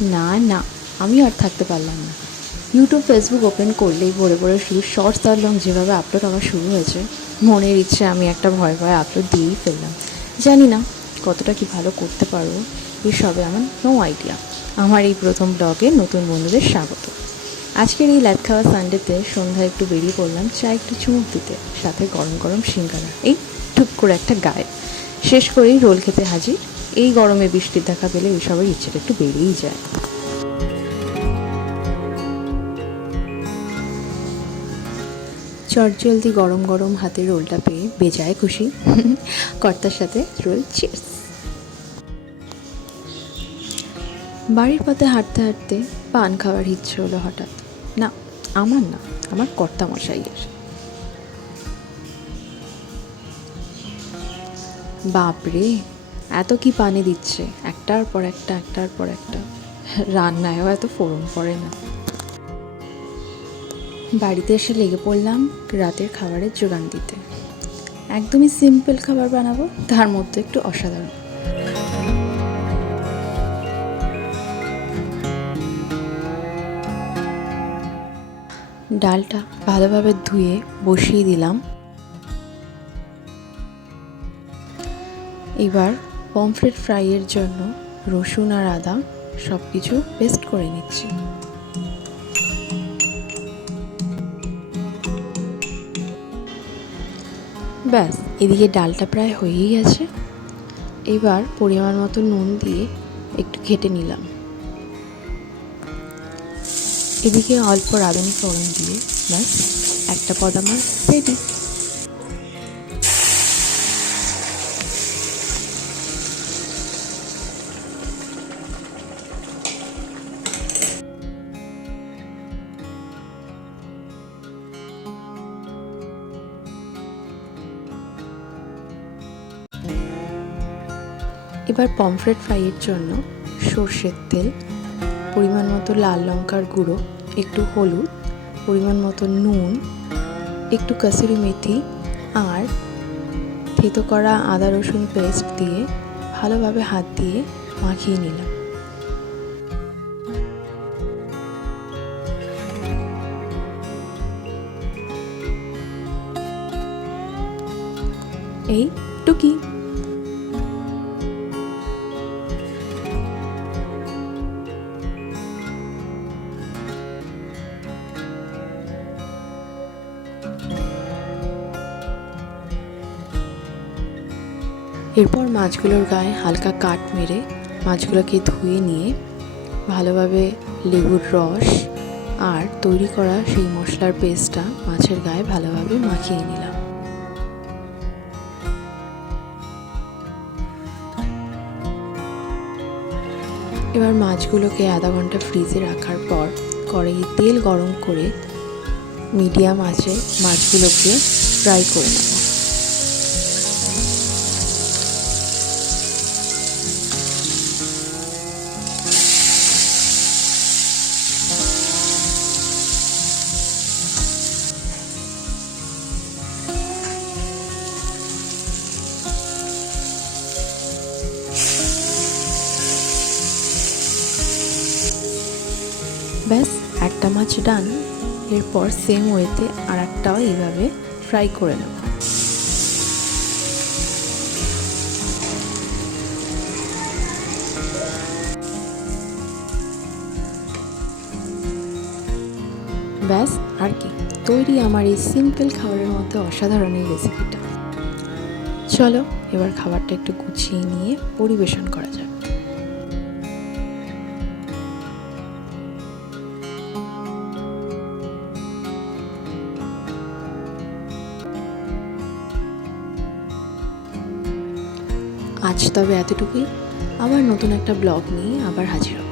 না না, আমি আর থাকতে পারলাম না। ইউটিউব ফেসবুক ওপেন করলেই ভরে ভরে শুধু শর্টস আর যেভাবে আপলোড হওয়া শুরু হয়েছে, মনের ইচ্ছে আমি একটা ভয় ভয় আপলোড দিয়েই ফেললাম। জানি না কতটা কি ভালো করতে পারব এসবে আমার নো আইডিয়া আমার এই প্রথম ব্লগে নতুন বন্ধুদের স্বাগত। আজকের এই ল্যাদ খাওয়া সানডেতে সন্ধ্যায় একটু বেরিয়ে পড়লাম চা একটু চুমুক দিতে, সাথে গরম গরম সিঙ্গারা, এই টুক করে একটা গায়ে। শেষ করেই রোল খেতে হাজির এই গরমে বৃষ্টির দেখা পেলে এইসবের ইচ্ছেটা একটু বেড়েই যায়। চটজলদি গরম গরম হাতে রোলটা পেয়ে বেজায় খুশি। কর্তার সাথে রোল চিপস বাড়ির পথে হাঁটতে হাঁটতে পান খাওয়ার ইচ্ছে হলো হঠাৎ। না, আমার না, আমার কর্তা মশাইয়ের বাপরে এত কি পানি দিচ্ছে? একটার পর একটা, একটার পর একটা। রান্নায়ও এত ফোরন পড়ে না। বাড়িতে এসে লেগে পড়লাম রাতের খাবারের যোগান দিতে। একদমই সিম্পল খাবার বানাবো, তার মধ্যে একটু অসাধারণ। ডালটা ভালোভাবে ধুয়ে বসিয়ে দিলাম। এবার পমফ্রেট ফ্রাইয়ের জন্য রসুন আর আদা সব কিছু পেস্ট করে নিচ্ছি। ব্যাস, এদিকে ডালটা প্রায় হয়েই গেছে। এবার পরিমাণ মতো নুন দিয়ে একটু ঘেটে নিলাম। এদিকে অল্প রাঁধুনি ফোড়ন দিয়ে ব্যাস, একটা পদ আমার রেডি এবার পমফ্রেট ফ্রাইয়ের জন্য সর্ষের তেল, পরিমাণ মতো লাল লঙ্কার গুঁড়ো, একটু হলুদ, পরিমাণ মতো নুন, একটু কাসুরি মেথি আর থেতো করা আদা রসুন পেস্ট দিয়ে ভালোভাবে হাত দিয়ে মাখিয়ে নিলাম। এই টুকি। এরপর মাছগুলোর গায়ে হালকা কাট মেরে মাছগুলোকে ধুয়ে নিয়ে ভালোভাবে লেবুর রস আর তৈরি করা সেই মশলার পেস্টটা মাছের গায়ে ভালোভাবে মাখিয়ে নিলাম। এবার মাছগুলোকে আধা ঘণ্টা ফ্রিজে রাখার পর কড়াইয়ে তেল গরম করে মিডিয়াম আঁচে মাছগুলোকে ফ্রাই করে নেব। ব্যাস, একটা মাছ ডান, এরপর সেম ওয়েতে আর একটাও এইভাবে ফ্রাই করে নেব। ব্যাস, আর কি, তৈরি আমার এই সিম্পল খাবারের মধ্যে অসাধারণ এই রেসিপিটা চলো, এবার খাবারটা একটু গুছিয়ে নিয়ে পরিবেশন করা যাক। আজ তবে এতটুকুই। আবার নতুন একটা ব্লগ নিয়ে আবার হাজির